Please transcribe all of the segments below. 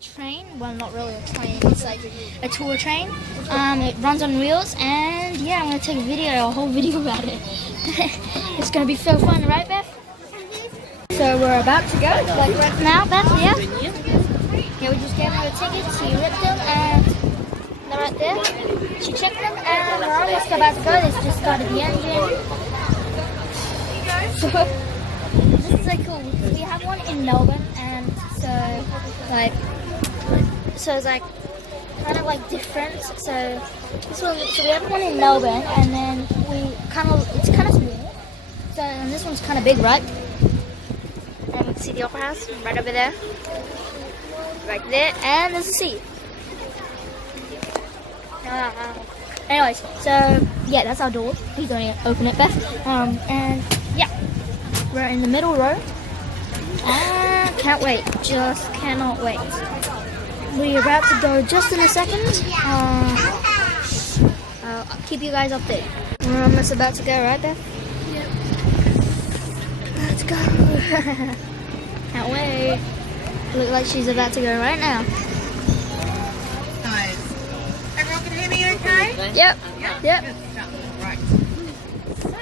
train. Well, not really a train. It's like a tour train. It runs on wheels, and yeah, I'm gonna take a whole video about it. It's gonna be so fun, right, Beth? So we're about to go, like right now, Beth. Yeah. Yeah, we just gave her the tickets. She ripped them, and they're right there. She checked them, and we're almost about to go. They just started the engine. So this is like cool. We have one in Melbourne, and so it's like kind of like different. So this one, so we have one in Melbourne, and then it's kind of small. So and this one's kind of big, right? And you can see the opera house right over there, right there, and there's a sea. Anyways, so yeah, that's our door. Please don't open it, Beth. And yeah, we're in the middle row. And can't wait, just cannot wait. We're about to go just in a second. I'll keep you guys updated. We're almost about to go, right, Beth? Yep. Let's go. Can't wait. Look like she's about to go right now. Guys, everyone can hear me okay? Yep. Yeah? Yep. Right. So,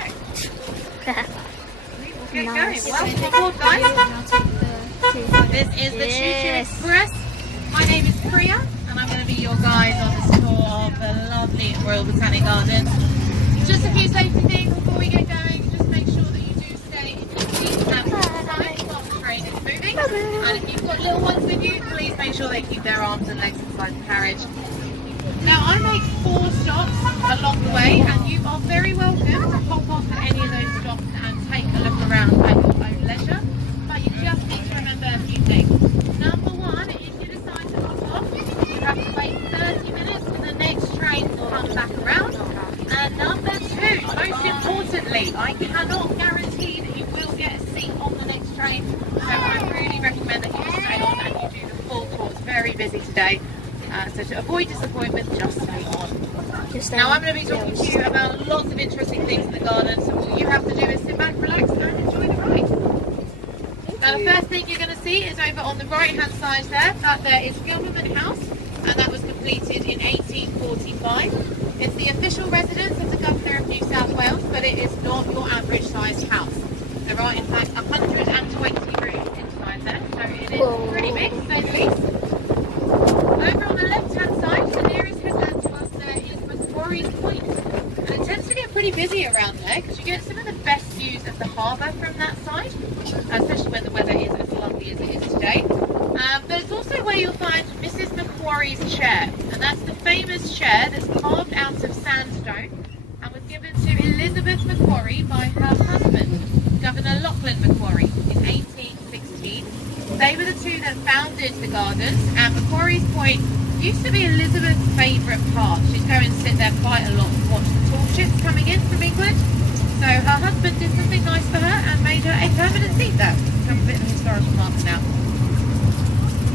we'll get Nice. going. Welcome aboard, guys. This is the Choo Choo Express. My name is Priya, and I'm going to be your guide on this tour of the lovely Royal Botanic Gardens. Just a few safety things before we get going. Just make sure that you do stay in your seat at all times while the train is moving. And if you've got little ones with you, please make sure they keep their arms and legs inside the carriage. Now, I make 4 stops along the way, and you are very welcome to pop off at any of those stops and take a look around at your own leisure. But you just need to remember a few things. Number 1, if you decide to pop off, you have to wait 30 minutes for the next train to come back around. And number 2, most importantly, I cannot guarantee that you will get a seat on the next train. So I really recommend that you stay on and you do the full tour. It's very busy today. So to avoid disappointment, just stay on. Now I'm going to be talking to you about lots of interesting things in the garden, so all you have to do is sit back, relax and enjoy the ride. Now the first thing you're going to see is over on the right hand side there, that there is Government House, and that was completed in 1845. It's the official residence of the Governor of New South Wales, but it is not your average sized house. There are in fact 120 rooms inside there, so it is pretty big to say the least. Over on the left-hand side, the nearest headland to us there is Macquarie's Point. And it tends to get pretty busy around there because you get some of the best views of the harbour from that side, especially when the weather is as lovely as it is today. But it's also where you'll find Mrs Macquarie's chair, and that's the famous chair that's carved out of sandstone and was given to Elizabeth Macquarie by her husband, Governor Lachlan Macquarie, in 1816. They were the two that founded the gardens, and Macquarie's Point used to be Elizabeth's favourite part. She'd go and sit there quite a lot and watch the tall ships coming in from England. So her husband did something nice for her and made her a permanent seat there. Become a bit of a historical marker now.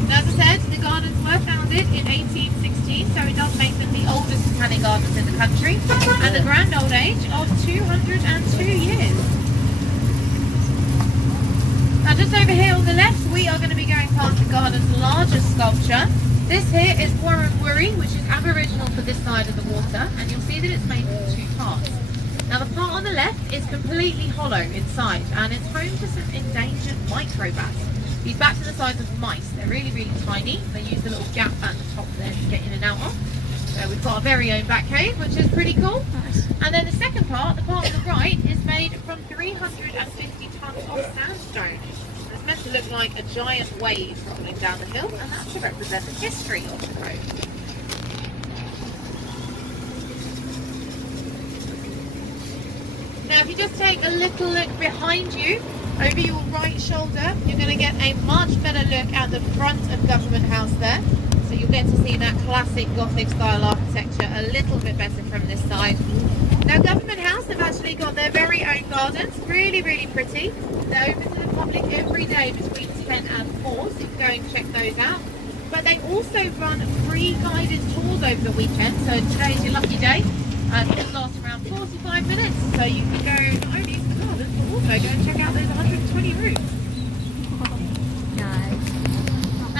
Now, as I said, the gardens were founded in 1816, so it does make them the oldest botanic gardens in the country, and a grand old age of 202 years. Now just over here on the left, we are going to be going past the garden's largest sculpture. This here is Warramwoori, which is Aboriginal for this side of the water, and you'll see that it's made in 2 parts. Now the part on the left is completely hollow inside, and it's home to some endangered microbats. These bats are the size of mice. They're really, really tiny. They use the little gap at the top there to get in and out of. So we've got our very own bat cave, which is pretty cool. Nice. And then the second part, the part on the right, is made from 350 tonnes of sandstone. It's meant to look like a giant wave rolling down the hill, and that's to represent the history of the road. Now if you just take a little look behind you, over your right shoulder, you're going to get a much better look at the front of Government House there. So you'll get to see that classic Gothic style architecture a little bit better from this side. Now Government House have actually got their very own gardens, really, really pretty. They're open to the public every day between 10 and 4, so you can go and check those out. But they also run free guided tours over the weekend, so today's your lucky day. It lasts around 45 minutes, so you can go not only to the gardens, but also go and check out those 120 rooms. Nice.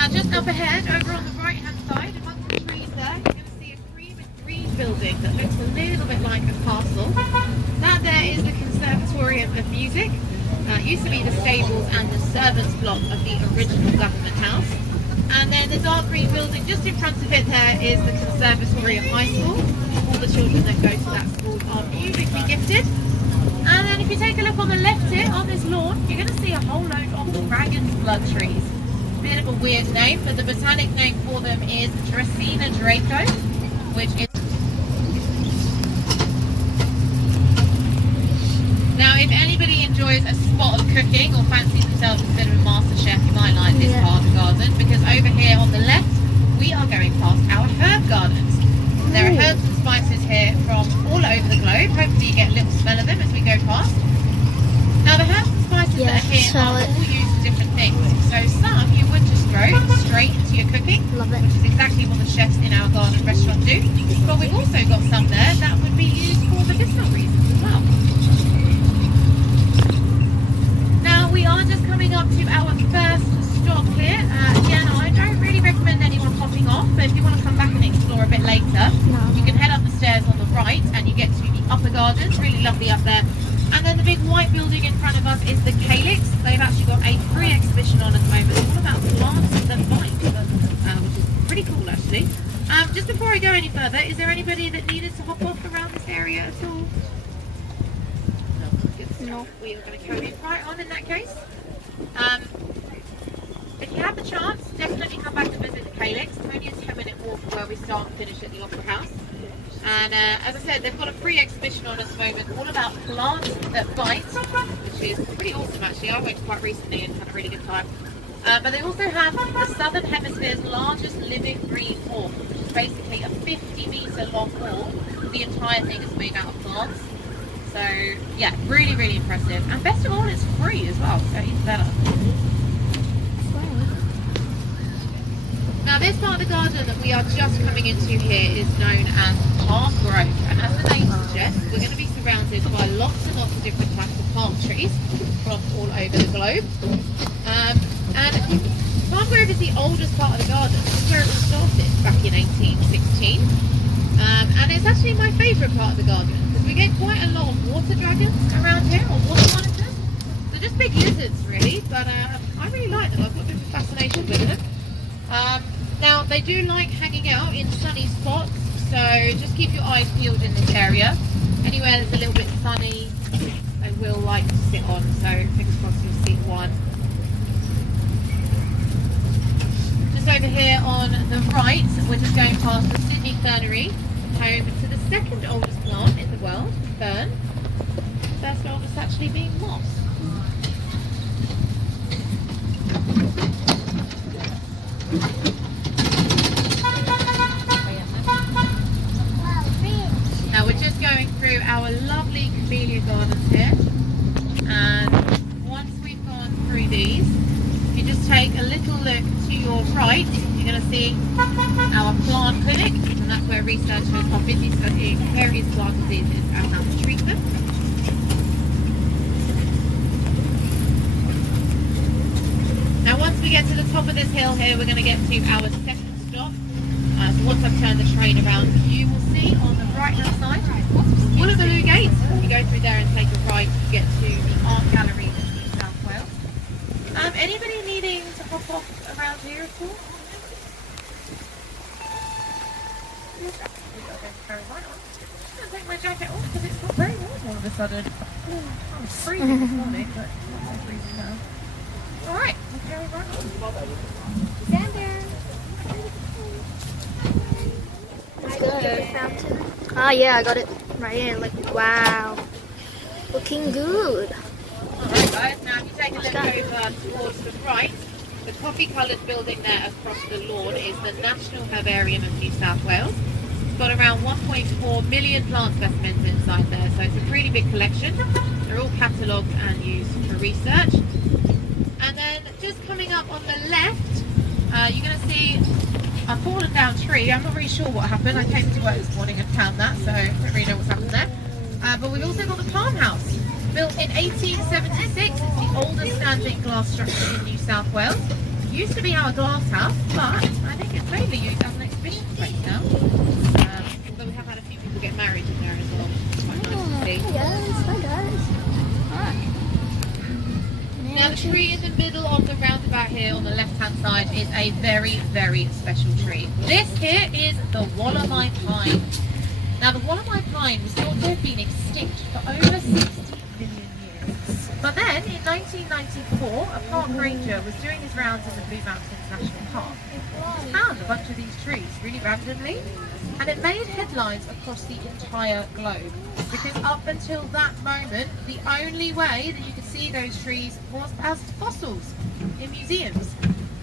Now just up ahead, over on the right hand side, amongst the trees there, you're going to see a cream and green building that looks a little bit like a castle. That there is the Conservatorium of Music. It used to be the stables and the servants' block of the original government house. And then the dark green building just in front of it there is the Conservatorium High School. All the children that go to that school are musically gifted. And then if you take a look on the left here on this lawn, you're going to see a whole load of dragon's blood trees. Bit of a weird name, but the botanic name for them is Dracaena Draco, which is... Now, if anybody enjoys a spot of cooking or fancies themselves a bit of a master chef, you might like this part of the garden, because over here on the left, we are going past our herb gardens. There are herbs and spices here from all over the globe. Hopefully you get a little smell of them as we go past. Now, the herbs and spices that are here are all used for different things. So some you would just throw straight into your cooking, which is exactly what the chefs in our garden restaurant do. But we've also got some there that would be used for medicinal reasons as well. Now we are just coming up to our first stop here. Again, I don't really recommend anyone popping off, but if you want to come back and explore a bit later, you can head up the stairs on the right and you get to the upper gardens, really lovely up there. And then the big white building in front of us is the Calyx. They've actually got a free exhibition on at the moment. It's all about plants that bite, which is pretty cool actually. Just before I go any further, is there anybody that needed to hop off around this area at all? No. We are going to carry right on in that case. If you have the chance, definitely come back and visit the Calyx. It's only a 10-minute walk from where we start and finish at the Opera House. And as I said, they've got a free exhibition on at the moment all about plants that bite, which is pretty awesome actually. I went quite recently and had a really good time. But they also have the Southern Hemisphere's largest living green hall, which is basically a 50-metre long hall. The entire thing is made out of plants. So yeah, really, really impressive. And best of all, it's free as well, so even better. Now this part of the garden that we are just coming into here is known as Palm Grove, and as the name suggests, we're going to be surrounded by lots and lots of different types of palm trees from all over the globe. And Palm Grove is the oldest part of the garden. This is where it all started back in 1816. And it's actually my favourite part of the garden because we get quite a lot of water dragons around here, or water monitors. They're just big lizards really, but I really like them. I've got a bit of a fascination with them. Now they do like hanging out in sunny spots, so just keep your eyes peeled in this area. Anywhere that's a little bit sunny, they will like to sit on, so fingers crossed you'll see one. Just over here on the right, we're just going past the Sydney Fernery, home to the second oldest plant in the world, fern. First oldest actually being moss. Now we're just going through our lovely camellia gardens here, and once we've gone through these, if you just take a little look to your right, you're going to see our plant clinic, and that's where researchers are busy studying various plant diseases and how to treat them. Now once we get to the top of this hill here, we're going to get to our second stop. So once I've turned the train around, you will see on the right hand side one of the new gates. You go through there and take a right to get to the art gallery in New South Wales. Anybody needing to hop off around here at all? I'm going to take my jacket off because it's not very warm all of a sudden. I was freezing this morning, but I'm not freezing now. Alright, let's go right on. Stand there. Let's go. Oh yeah, I got it right here. Like, wow. Looking good. Alright guys, now if you take a look over towards the right, the coffee-coloured building there across the lawn is the National Herbarium of New South Wales. It's got around 1.4 million plant specimens inside there, so it's a really big collection. They're all catalogued and used for research. And then just coming up on the left, you're going to see a fallen down tree. I'm not really sure what happened. I came to work this morning and found that, so I don't really know what's happened there. But we've also got the Palm House, built in 1876. It's the oldest standing glass structure in New South Wales. Used to be our glass house, but I think it's mainly used as an exhibition space now. Although we have had a few people get married in there as well. It's quite nice to see. Hi guys. Hi. Now the tree in the middle of the roundabout here on the left hand side is a very, very special tree. This here is the Wallamai pine. Now the Wallamai pine was thought to have been extinct for over 60 million years. But then in 1994 a park ranger was doing his rounds in the Blue Mountains National Park. He found a bunch of these trees really randomly, and it made headlines across the entire globe, because up until that moment the only way that you could see those trees was as fossils in museums.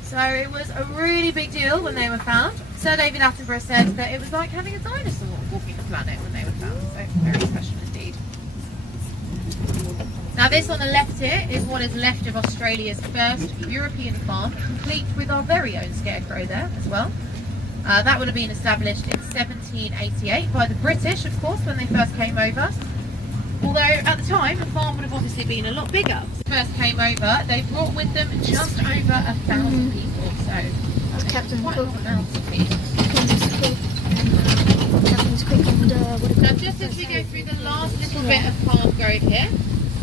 So it was a really big deal when they were found. Sir David Attenborough said that it was like having a dinosaur walking the planet when they were found, so very special indeed. Now this on the left here is what is left of Australia's first European farm, complete with our very own scarecrow there as well. That would have been established in 1788 by the British, of course, when they first came over. Although at the time the farm would have obviously been a lot bigger. First came over, they brought with them just over 1,000 people, so That's Captain quite a Cook. lot of mouths to feed. Captain's quick and Now just as we go through the last little bit of palm grove here,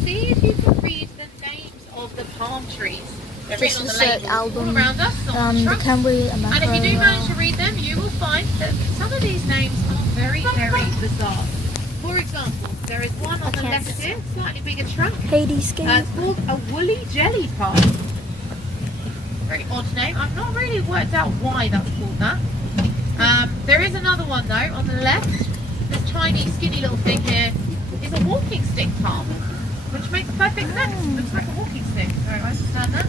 see if you can read the names of the palm trees. They're written on the labels all around us, on the the truck. Camry and And if you do manage to read them, you will find that some of these names are very, very bizarre. For example, there is one on the left here, slightly bigger trunk. Hades game. It's called a woolly jelly palm. Very odd name. I've not really worked out why that's called that. There is another one though on the left. This tiny, skinny little thing here is a walking stick palm, which makes perfect sense. Looks like a walking stick, so I understand that.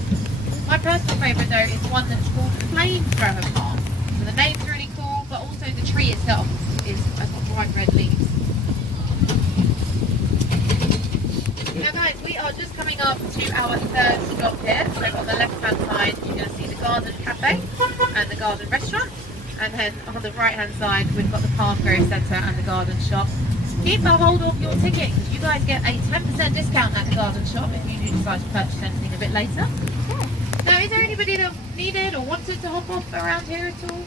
My personal favourite though is one that's called flamethrower palm. So the name's really cool, but also the tree itself has got bright red leaves. Now guys, we are just coming up to our third stop here. So on the left hand side you're going to see the garden cafe and the garden restaurant, and then on the right hand side we've got the Palm Grove Centre and the garden shop. Keep a hold of your ticket because you guys get a 10% discount at the garden shop if you do decide to purchase anything a bit later. Now, is there anybody that needed or wanted to hop off around here at all?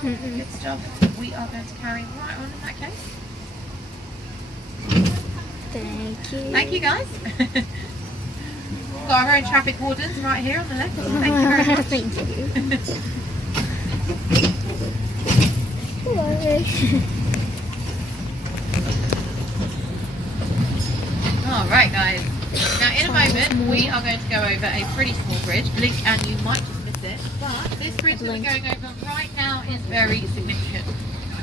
Good stuff. We are going to carry right on in that case. Thank you. Thank you guys. We've got our own traffic wardens right here on the left. Thank you very much. Thank you. Hello. Alright guys, now in a moment we are going to go over a pretty small bridge, blink and you might just miss it, but this bridge that we're going over right now is very significant.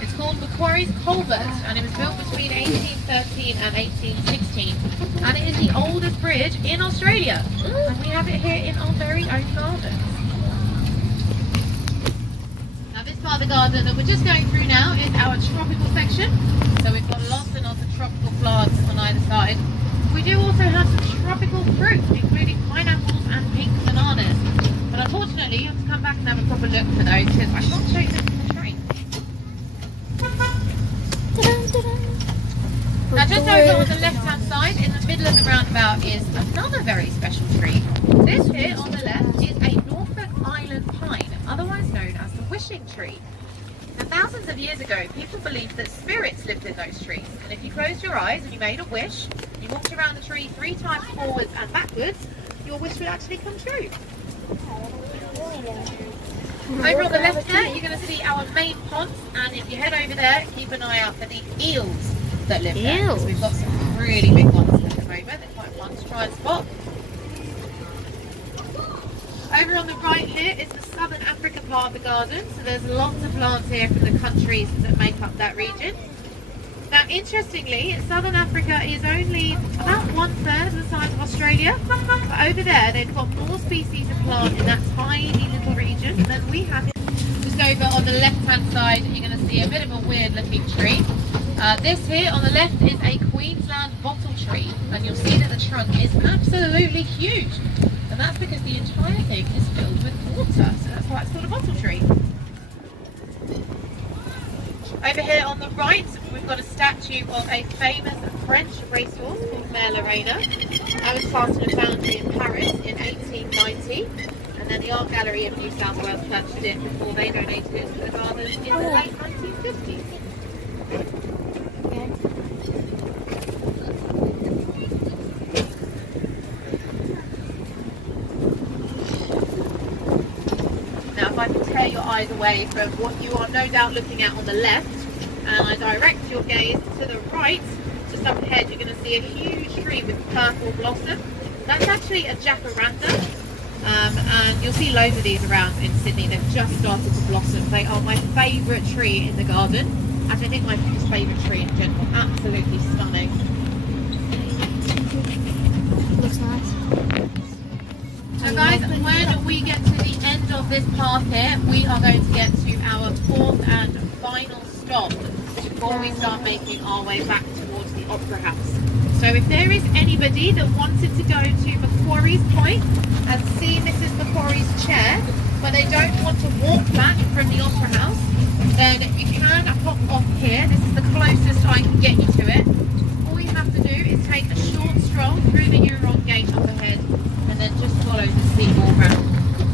It's called Macquarie's Culvert and it was built between 1813 and 1816 and it is the oldest bridge in Australia and we have it here in our very own garden. Now this part of the garden that we're just going through now is our tropical section, so we've got lots and lots of tropical plants on either side. We do also have some tropical fruit, including pineapples and pink bananas. But unfortunately, you have to come back and have a proper look for those because I can't show you them from the train. Now just over on the left-hand side, in the middle of the roundabout, is another very special tree. This here on the left is a Norfolk Island pine, otherwise known as the wishing tree. Now, thousands of years ago, people believed that spirits lived in those trees. And if you closed your eyes and you made a wish, you walked around the tree 3 times forwards and backwards, your wish would actually come true. Over on the left there, you're going to see our main ponds, and if you head over there, keep an eye out for the eels that live there. Because we've got some really big ones at the moment. They're quite fun to try and spot. Over on the right here is the Southern Africa part of the garden, so there's lots of plants here from the countries that make up that region. Now interestingly, Southern Africa is only about 1/3 of the size of Australia, but over there they've got more species of plant in that tiny little region than we have. Just over on the left hand side you're going to see a bit of a weird looking tree. This here on the left is a Queensland bottle tree, and you'll see that the trunk is absolutely huge. And that's because the entire thing is filled with water, so that's why it's called a bottle tree. Over here on the right, we've got a statue of a famous French racehorse called Mare Lorena. That was cast in a foundry in Paris in 1890. And then the Art Gallery of New South Wales purchased it before they donated it to the garden in the late 1950s. Okay. Now if I can tear your eyes away from what you are no doubt looking at on the left, and I direct your gaze to the right, just up ahead, you're going to see a huge tree with purple blossom. That's actually a jacaranda, and you'll see loads of these around in Sydney. They've just started to blossom. They are my favourite tree in the garden. Actually, I think my favourite tree in general. Absolutely stunning. Looks nice. So guys, when we get to the end of this path here, we are going to get to our fourth and final stop before we start making our way back towards the Opera House. So if there is anybody that wanted to go to Macquarie's Point and see Mrs. Macquarie's chair, but they don't want to walk back from the Opera House, then you can hop off here. This is the closest I can get you to it. All you have to do is take a short stroll through the Euron gate up ahead, and then just follow the seawall round.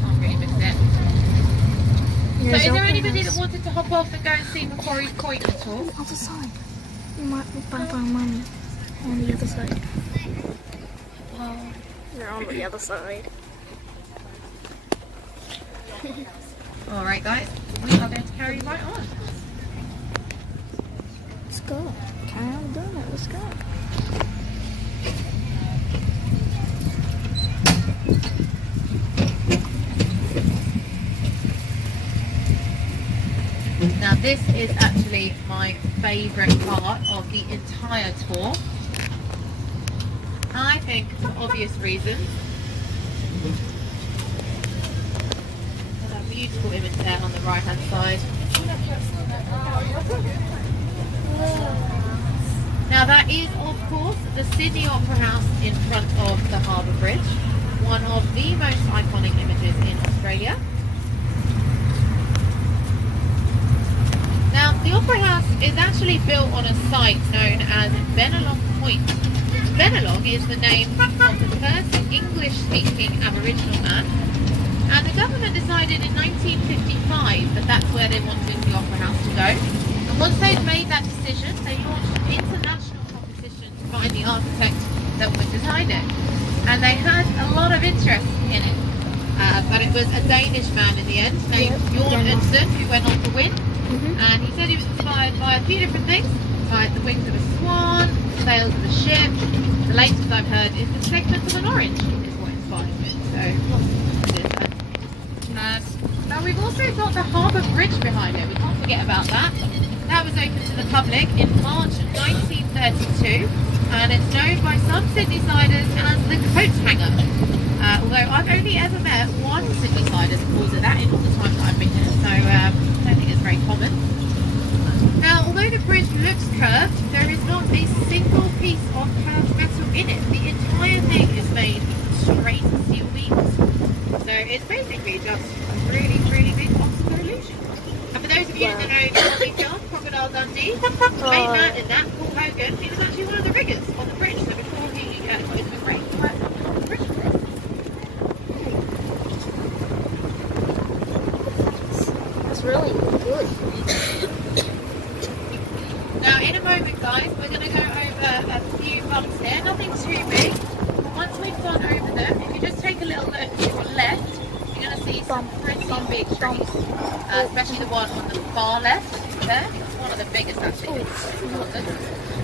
Can't really miss it. So is there anybody that wanted to hop off and go and see Macquarie's Point at all? Other side. Mummy. On the other side. Oh, they're on the other side. Alright guys, we are going to carry right on. Let's go. Carry on doing it. Let's go. Now this is actually my favourite part of the entire tour. I think for obvious reasons. There's a beautiful image there on the right hand side. Now that is of course the Sydney Opera House in front of the Harbour Bridge. One of the most iconic images in Australia. Now, the Opera House is actually built on a site known as Bennelong Point. Bennelong is the name of the first English-speaking Aboriginal man, and the government decided in 1955 that that's where they wanted the Opera House to go. And once they'd made that decision, they launched an international competition to find the architect that would design it. And they had a lot of interest in it, but it was a Danish man in the end named Bjorn Utzon who went on to win. And he said he was inspired by a few different things, like the wings of a swan, the sails of a ship. The latest I've heard is the segment of an orange is what inspired it. So, now we've also got the Harbour Bridge behind it. We can't forget about that. That was opened to the public in March 1932, and it's known by some Sydneysiders as the coat hanger. Although I've only ever met one Sydneysider that calls it that in all the time that I've been here, so I don't think it's very common. Now, although the bridge looks curved, there is not a single piece of curved metal in it. The entire thing is made of straight steel beams. So it's basically just a really, really big optical illusion. And for those of you that know the Aussie film, Crocodile Dundee, the main man in that, Paul Hogan, he was actually one of the riggers on the bridge. So before he got into the break, he worked on the bridge for us. That's really good. Now in a moment guys, we're going to go over a few bumps here, nothing too big. But once we've gone over them, if you just take a little look to your left, you're going to see some pretty big trees, especially the one on the far left there. That's one of the biggest actually.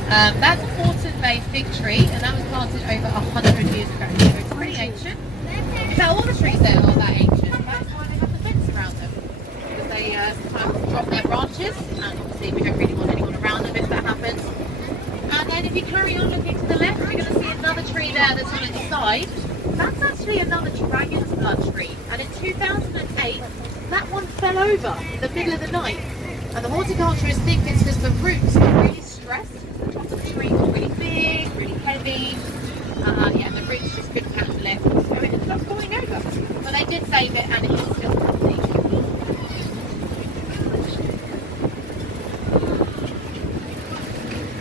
That's a Horton Bay fig tree, and that was planted over 100 years ago, so it's pretty ancient. In fact, all the trees there are that ancient, that's why they have the fence around them. Because they sometimes drop their branches, and obviously we don't really want anyone around them if that happens. And then if you carry on looking to the left, you're going to see another tree there that's on its side. That's actually another dragon's blood tree, and in 2008 that one fell over in the middle of the night, and the horticulturists think it's because the roots are really stressed. The top of the tree was really big, really heavy, yeah, the roots just couldn't handle it, so it ended up falling over. But they did save it, and it is still healthy.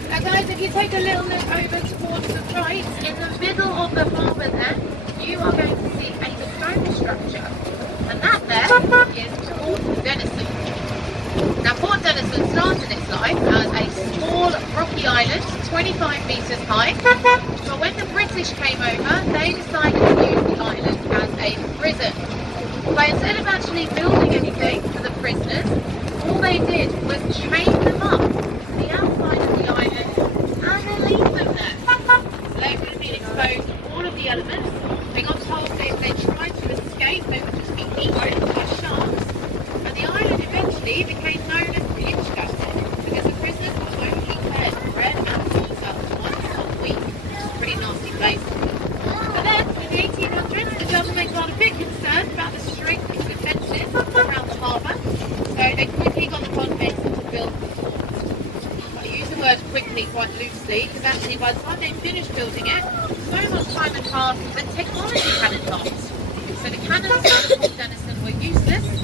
Now guys, if you take a little look over towards the right, in the middle of the harbour there, you are going to see a stone structure. there is Port Denison. Now Port Denison started its life as a small rocky island, 25 metres high, but when the British came over, they decided to use the island as a prison. But instead of actually building anything for the prisoners, all they did was chain them up to the outside of the island and then leave them there. So they would have been exposed to all of the elements. They got told that if they tried to escape, they would just be eaten by sharks. And the island eventually became known as Lynchburg because the prisoners were only fed bread and water once a week. It's a pretty nasty place. But then, in the 1800s, the government got a bit concerned about the strength of the defences around the harbour, so they quickly got the convicts to build the fort. I use the word quickly quite loosely, because actually by the time they finished building it, so much time had passed and technology had advanced. So the cannons of Port Denison were useless,